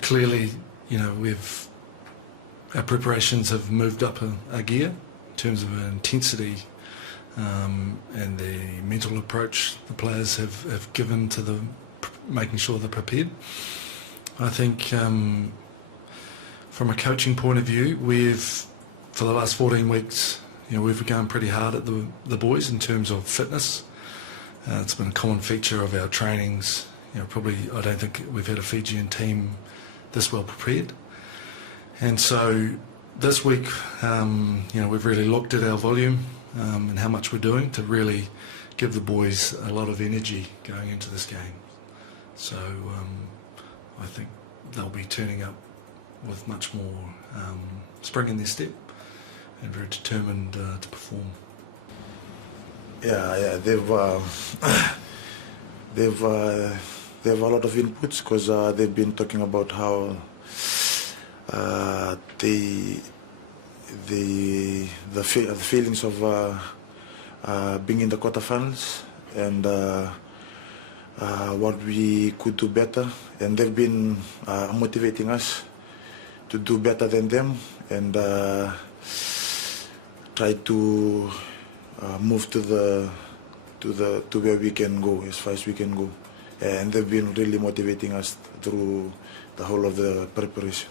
Clearly, our preparations have moved up a gear in terms of intensity and the mental approach the players have given to making sure they're prepared. I think from a coaching point of view, for the last 14 weeks, we've been going pretty hard at the boys in terms of fitness. It's been a common feature of our trainings. Probably I don't think we've had a Fijian team this well prepared. And so this week, we've really looked at our volume and how much we're doing to really give the boys a lot of energy going into this game. So I think they'll be turning up with much more spring in their step and very determined to perform. Yeah, they've they have a lot of inputs because they've been talking about how the feelings of being in the quarterfinals and what we could do better, and they've been motivating us to do better than them and try to move to where we can go, as far as we can go. And they've been really motivating us through the whole of the preparation.